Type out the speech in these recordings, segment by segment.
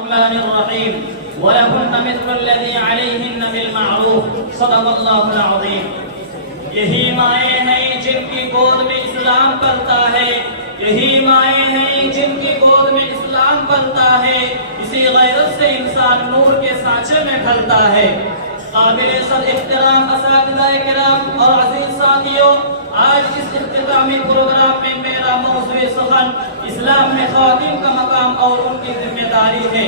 الرحمن الرحیم وَلَهُنَّ مِثْلُ الَّذِي عَلَيْهِنَّ بِالْمَعْرُوفِ صدق اللہ العظیم۔ یہی مائیں ہیں جن کی گود میں اسلام پلتا ہے، یہی مائیں ہیں جن کی گود میں اسلام پلتا ہے، اسی غیرت سے انسان نور کے سانچے میں ڈھلتا ہے۔ قابل صد احترام اساتذہ کرام اور عزیز ساتھیوں، آج اس اختتامی پروگرام میں میرا موضوع سخن اسلام میں خواتین کا مقام اور ان کی ذمہ داری ہے۔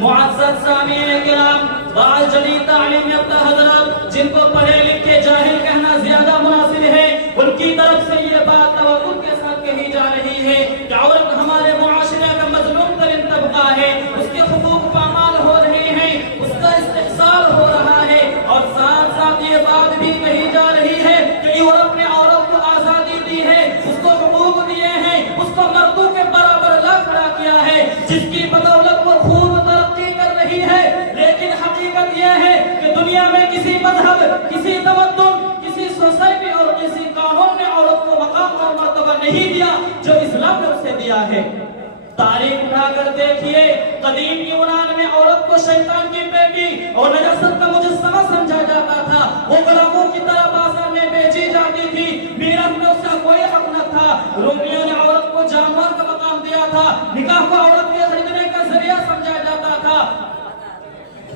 معزز سامعین کرام، بعض جدید تعلیم یافتہ حضرات جن کو پڑھے لکھے جاہل کہنا زیادہ مناسب ہے، ان کی طرف سے یہ بات توقع کے ساتھ کہی جا رہی ہے کہ عورت ہمارے معاشرے کا مظلوم ترین طبقہ ہے، اس کے حقوق پامال ہو رہے ہیں، اس کا استحصال ہو رہا ہے، اور ساتھ ساتھ یہ بات بھی کہی جا رہی ہے کہ یورپ نے عورت کو آزادی دی ہے، اس کو حقوق دیے ہیں، اس کو مردوں کے برابر لا کھڑا کیا ہے، جس کی بدولت وہ خوب ترقی کر رہی ہے۔ لیکن حقیقت یہ ہے کہ دنیا میں کسی مذہب، کسی تمدن، کسی سوسائٹی اور کسی قانون نے عورت کو مقام اور مرتبہ نہیں دیا جو اسلام نے اسے دیا ہے۔ تاریخ اٹھا کر دیکھیے، قدیم یونان میں عورت کو شیطان کی بیٹی اور نجاست کا مجسمہ سمجھا جاتا تھا، وہ غلاموں کی طرح بازار میں بیچی جاتی تھی، میراث میں اس کا کوئی حق نہ تھا۔ رومیوں نے عورت کو جانور کا مقام دیا تھا، نکاح کو عورت کے خریدنے کا ذریعہ سمجھا جاتا تھا،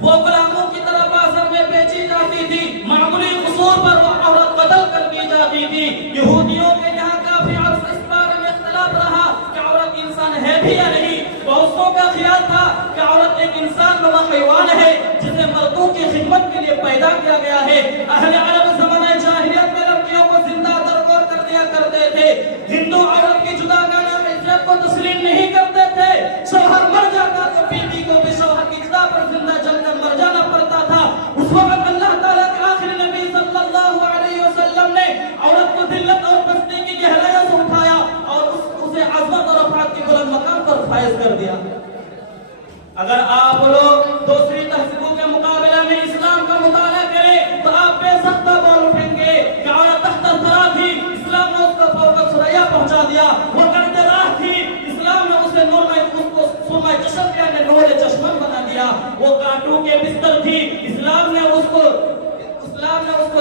وہ غلاموں کی طرح بازار میں بیچی جاتی تھی، معمولی قصور پر وہ عورت قتل کر دی جاتی تھی۔ یہودیوں کے یہاں کافی عرصہ اس بارے میں اختلاف رہا کہ عورت انسان ہے بھی یا نہیں۔ بہتوں کا خیال تھا کہ عورت ایک انسان نما حیوان ہے جسے مردوں کی خدمت کے لیے پیدا کیا گیا ہے۔ اہل عرب زمانہ جاہلیت میں لڑکیوں کو زندہ درگور کر دیا کرتے تھے، ہندو عورت کی جداگانہ عزت کو تسلیم نہیں کرتے تھے، شوہر مر جاتا تو بیوی کو بھی شوہر کی جدا پر زندہ جل کر مر جانا پڑتا تھا۔ اس وقت اللہ تعالیٰ کے آخری نبی صلی اللہ علیہ وسلم نے عورت کو ذلت اور پستی کی گہرائیوں سے اٹھایا اور اسے عظمت اور رفعت کی بلند مقام پر فائز کر دیا۔ اگر آپ لوگ دوسری تہذیبوں کے مقابلے میں اسلام کا مطالعہ کریں تو آپ بے سختہ بول اٹھیں گے کہ عورت تحت الثرى تھی، اسلام نے اس کو فوق الثریا پہنچا دیا، وہ گرد راہ تھی، اسلام نے اسے نور میں اس کو سرمہ چشم یعنی نور چشمن بنا دیا، وہ کانٹوں کے بستر تھی، اسلام نے اس کو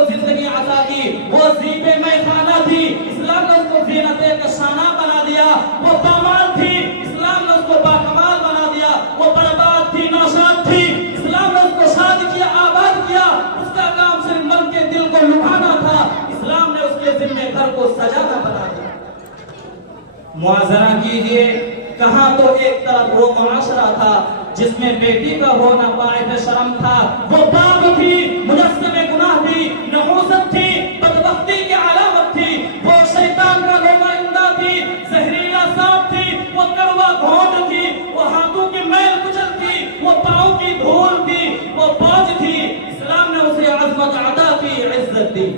زندگی عطا کی، وہ زیب میخانہ تھی، اسلام نے اس کو زینت کشانہ بنا دیا، وہ پامال تھی، اسلام نے اس کو باکمال بنا دیا، وہ برباد تھی، نوشاد تھی، اسلام نے اس کو شاد کیا، آباد کیا، اس کا کام صرف من کے دل کو لبھانا تھا، اسلام نے اس کے ذمہ گھر کو سجانا بنا دیا۔ موازنہ کیجئے، کہاں تو ایک طرف وہ معاشرہ تھا جس میں بیٹی کا ہونا باعث شرم تھا، وہ باغ تھی، مجسم گناہ تھی، نحوست تھی، بدبختی کی علامت تھی، وہ شیطان کا نمائندہ تھی، زہریلا سانپ تھی، وہ کڑوا گھونٹ تھی، وہ ہاتھوں کی میل کچل تھی، وہ پاؤں کی دھول تھی، وہ بوجھ تھی، اسلام نے اسے عظمت عطا کی، عزت دی۔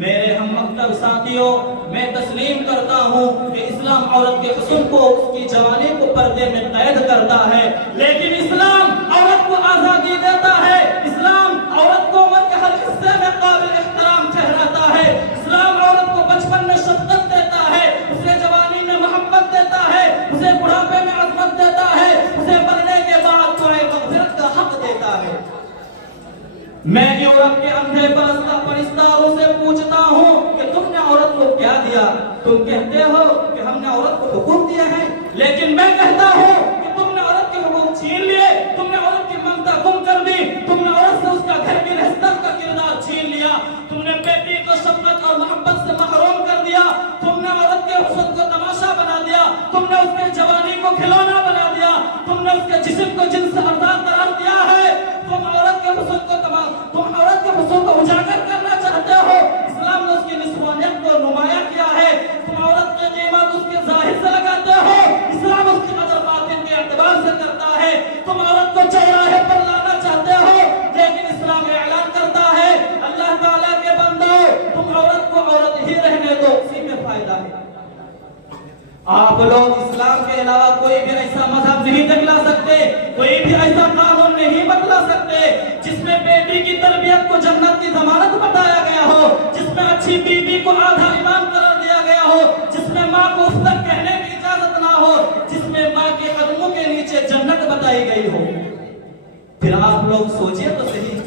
میرے ہم مکتب ساتھیوں، میں تسلیم کرتا ہوں کہ اسلام عورت کے حسن کو، اس کی جوانی کو پردے میں قید کرتا ہے، لیکن اسلام عورت کو آزادی دیتا ہے، اسلام عورت کو عمر کے ہر حصے میں قابل احترام ٹھہراتا ہے، اسلام عورت کو بچپن میں شفقت دیتا ہے، اسے جوانی میں محبت دیتا ہے، اسے بڑھاپے میں عظمت دیتا ہے، اسے مرنے کے بعد دعائے مغفرت کا حق دیتا ہے۔ میں یورپ کے اندھے پرستاروں سے پوچھتا ہوں کہ تم نے عورت کو کیا دیا؟ تم کہتے ہو کہ ہم نے عورت کو حقوق دیا ہے، لیکن میں کہتا ہوں کہ تم نے عورت کے حقوق چھین لیے، تم نے عورت کی ممتا گم کر دی، تم نے عورت سے اس کا گھر کی رہستر کا کردار چھین لیا، تم نے بیٹی کو شفقت اور محبت سے محروم کر دیا، تم نے عورت کے حسن کو تماشا بنا دیا، تم نے اس کے جوانی کو کھلونا بنا دیا، تم نے اس کے جسم کو جنس ارزاق قرار دیا ہے، تم عورت کے حسن کو اجاگر کرنا چاہتے ہو، اسلام نے اس کی نسوانیت کو نمایاں کیا ہے، تم عورت کی قیمت اس کے ظاہر سے لگاتے ہو، اسلام اس کی قدر باطن کے اعتبار سے کرتا ہے، تم عورت کو چوراہے پر لانا چاہتے ہو، لیکن اسلام اعلان کرتا ہے اللہ تعالیٰ کے بندو تم عورت کو عورت ہی رہنے دو، اسی میں فائدہ ہے۔ آپ لوگ اسلام کے علاوہ کوئی بھی ایسا مذہب نہیں دکھلا سکتے، کوئی بھی ایسا قانون نہیں بتلا سکتے جس میں بیٹی کی تربیت کو جنت کی ضمانت بتایا گیا ہو، جس میں اچھی بیوی کو آدھا ایمان قرار دیا گیا ہو، جس میں ماں کو اف تک کہنے کی اجازت نہ ہو، جس میں ماں کے قدموں کے نیچے جنت بتایا بتائی گئی ہو. پھر آپ لوگ سوچئے تو صحیح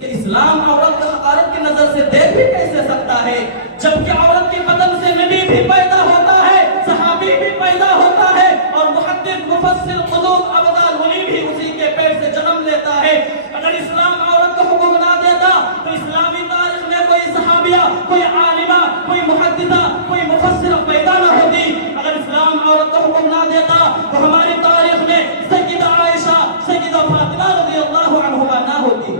کہ اسلام عورت کو حقارت کی نظر سے دیکھ بھی کیسے سکتا ہے جبکہ عورت کے بدن سے نبی بھی پیدا ہوتا ہے، صحابی بھی پیدا ہوتا ہے، اور محدث مفسر قلوب ابدال ولی بھی اسی کے پیٹ سے جنم لیتا ہے. اگر اسلام عورت کو حقوق نہ دیتا تو اسلامی تاریخ میں کوئی صحابیہ، کوئی عالمہ، کوئی محدثہ، کوئی مفسر پیدا نہ ہوتی. اگر اسلام عورت کو حقوق نہ دیتا تو ہماری تاریخ میں سیدہ عائشہ، سیدہ فاطمہ رضی اللہ عنہما نہ ہوتی.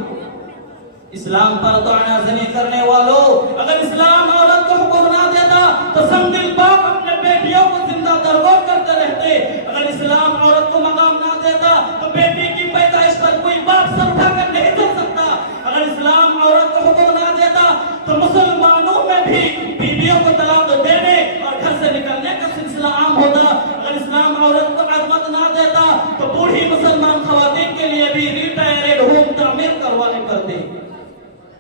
اسلام پر طعن زنی کرنے والوں، اگر اسلام عورت کو حقوق نہ دیتا تو سنگل باپ اپنے بیٹیوں کو زندہ درگور کرتے رہتے. اگر اسلام عورت کو مقام نہ دیتا تو بیٹی کی پیدائش پر کوئی باپ سر اٹھا کر نہیں چل سکتا. اگر اسلام عورت کو حقوق نہ دیتا تو مسلمانوں میں بھی بیویوں کو طلاق دینے اور گھر سے نکلنے کا سلسلہ عام ہوتا. اگر اسلام عورت کو عظمت نہ دیتا تو بوڑھی مسلمان خواتین کے لیے بھی ریٹائرڈ ہوم تعمیر کروانے پڑتے.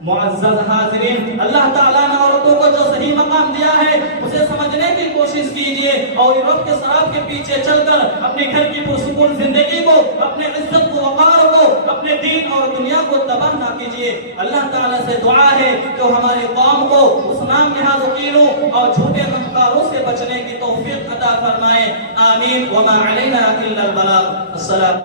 معزز حاضرین، اللہ تعالیٰ نے عورتوں کو جو صحیح مقام دیا ہے اسے سمجھنے کی کوشش کیجئے اور یورپ کے شراب کے پیچھے چل کر اپنے گھر کی پرسکون زندگی کو، اپنے عزت کو، وقار کو، اپنے دین اور دنیا کو تباہ نہ کیجئے. اللہ تعالیٰ سے دعا ہے کہ ہماری قوم کو اس نام نہاد وکیلوں اور جھوٹے غمخاروں سے بچنے کی توفیق عطا فرمائے. آمین. وما علینا الا البلاغ. السلام.